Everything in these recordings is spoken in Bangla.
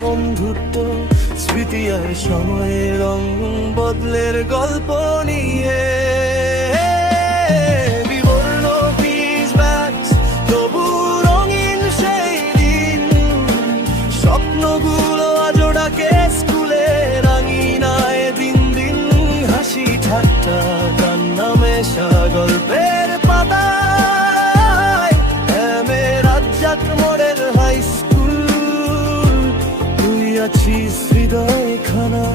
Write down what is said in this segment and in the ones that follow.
বন্ধুত্ব স্মৃতি আর সময়ের রং বদলের গল্প নিয়ে বিবর্ণ পিচ ব্যাচ তবু রঙিন সেই দিন স্বপ্নগুলো আজও ডাকে স্কুলে রাঙিনায় দিন দিন হাসি ঠাট্টা কান্না মেশা গল্পের পাতায় রাজ্জাক মডেল হাই স্কুল তুই আছিস হৃদয় খানা।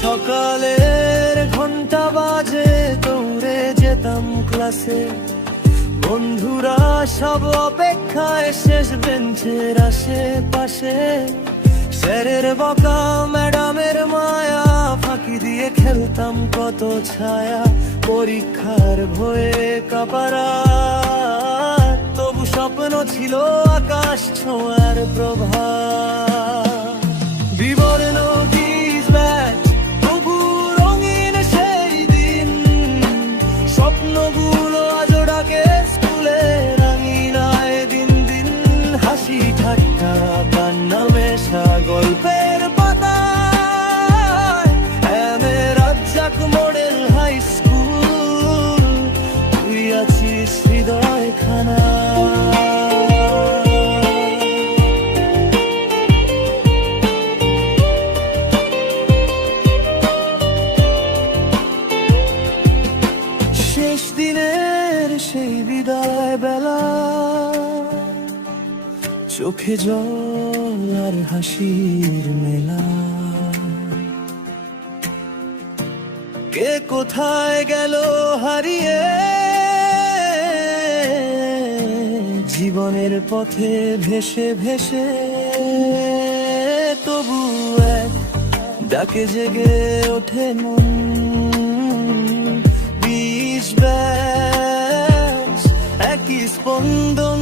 সকালের ঘন্টা বাজে দৌড়ে যেতাম ক্লাসে, বন্ধুরা সব অপেক্ষায় শেষ বেঞ্চের আশেপাশে। স্যারের বকা ম্যাডামের মায়া ফাঁকি দিয়ে খেলতাম কত ছায়া, পরীক্ষার ভয়ে কাপারা তবু স্বপ্ন ছিল আকাশ ছোঁয়ার প্রভা। বিবর্ণ ডিস ব্যাচ তবু রঙিন সেই দিন স্বপ্নগুলো আজও ডাকে স্কুলে রাঙিনায় দিন দিন হাসি ঠাট্টা কান্না মেশা গল্পের পাতায় রাজ্জাক মডেল হাই স্কুল তুই আছিস হৃদয় খানা। শেষ দিনের সেই বিদায় বেলা চোখে জল আর হাসির মেলা, কে কোথায় গেল হারিয়ে জীবনের পথে ভেসে ভেসে, তবু এক ডাকে জেগে ওঠে মন। বিশ ব্যাচ একই স্পন্দন